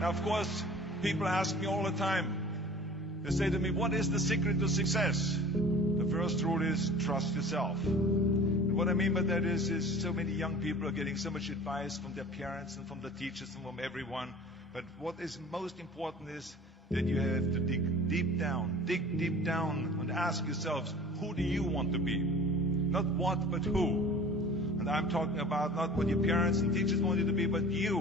Now, of course, people ask me all the time. They say to me, what is the secret to success? The first rule is trust yourself. And what I mean by that is so many young people are getting so much advice from their parents and from the teachers and from everyone. But what is most important is that you have to dig deep down and ask yourselves, who do you want to be? Not what, but who. And I'm talking about not what your parents and teachers want you to be, but you.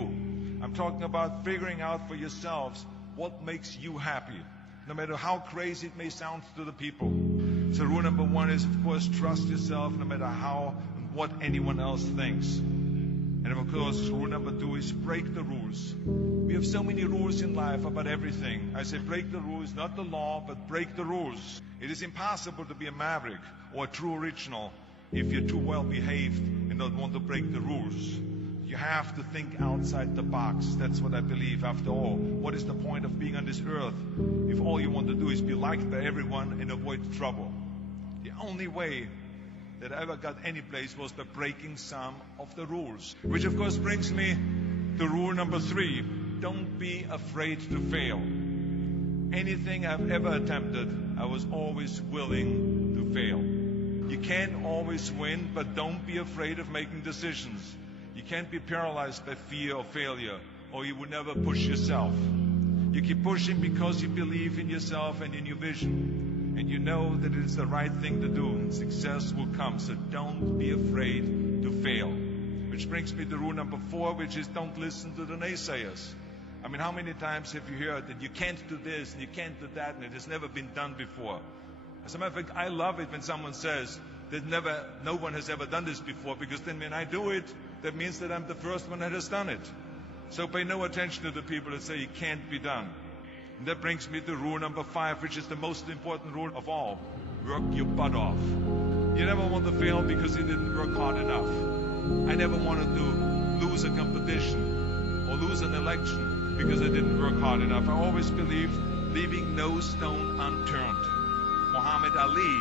I'm talking about figuring out for yourselves what makes you happy, no matter how crazy it may sound to the people. So rule number one is, of course, trust yourself no matter how and what anyone else thinks. And of course, rule number two is break the rules. We have so many rules in life about everything. I say break the rules, not the law, but break the rules. It is impossible to be a maverick or a true original if you're too well behaved and don't want to break the rules. You have to think outside the box. That's what I believe. After all, what is the point of being on this earth if all you want to do is be liked by everyone and avoid trouble? The only way that I ever got any place was by breaking some of the rules. Which of course brings me to rule number three. Don't be afraid to fail. Anything I've ever attempted, I was always willing to fail. You can't always win, but don't be afraid of making decisions. You can't be paralyzed by fear or failure, or you will never push yourself. You keep pushing because you believe in yourself and in your vision. And you know that it is the right thing to do, and success will come. So don't be afraid to fail. Which brings me to rule number four, which is don't listen to the naysayers. I mean, how many times have you heard that you can't do this and you can't do that and it has never been done before? As a matter of fact, I love it when someone says that no one has ever done this before, because then when I do it, that means that I'm the first one that has done it. So pay no attention to the people that say it can't be done. And that brings me to rule number five, which is the most important rule of all. Work your butt off. You never want to fail because you didn't work hard enough. I never wanted to lose a competition or lose an election because I didn't work hard enough. I always believed leaving no stone unturned. Muhammad Ali,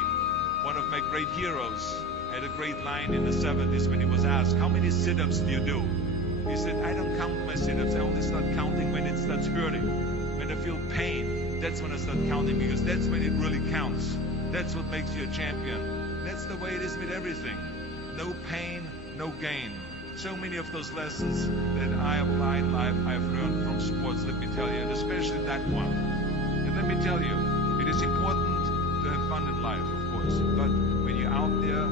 one of my great heroes, had a great line in the 70s when he was asked, how many sit-ups do you do? He said, I don't count my sit-ups. I only start counting when it starts hurting. When I feel pain, that's when I start counting, because that's when it really counts. That's what makes you a champion. That's the way it is with everything. No pain, no gain. So many of those lessons that I apply in life, I've learned from sports, let me tell you, and especially that one. And let me tell you, it is important to have fun in life, of course, but when you're out there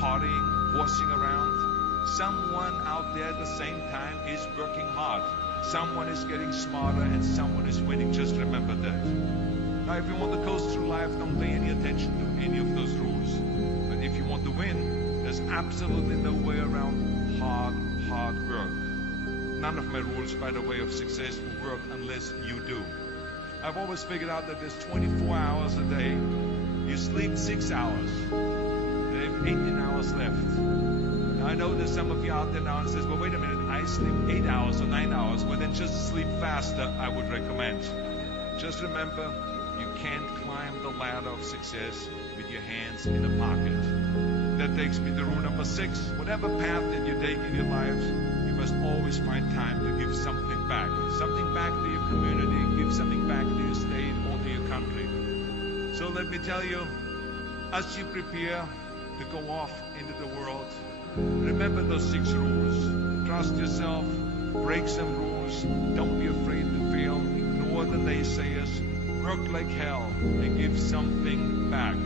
partying, horsing around, someone out there at the same time is working hard. Someone is getting smarter and someone is winning. Just remember that. Now, if you want to coast through life, don't pay any attention to any of those rules. But if you want to win, there's absolutely no way around hard work. None of my rules, by the way, of success will work unless you do. I've always figured out that there's 24 hours a day. You sleep 6 hours. You have 18 hours left. Now, I know there's some of you out there now and says, well, wait a minute, I sleep 8 hours or 9 hours. Well, then just sleep faster, I would recommend. Just remember, you can't climb the ladder of success with your hands in a pocket. That takes me to rule number 6. Whatever path that you take in your lives, you must always find time to give something back. Something back to your community, give something back to your state or to your country. So let me tell you, as you prepare to go off into the world, remember those 6 rules. Trust yourself, break some rules, don't be afraid to fail, ignore the naysayers, work like hell, and give something back.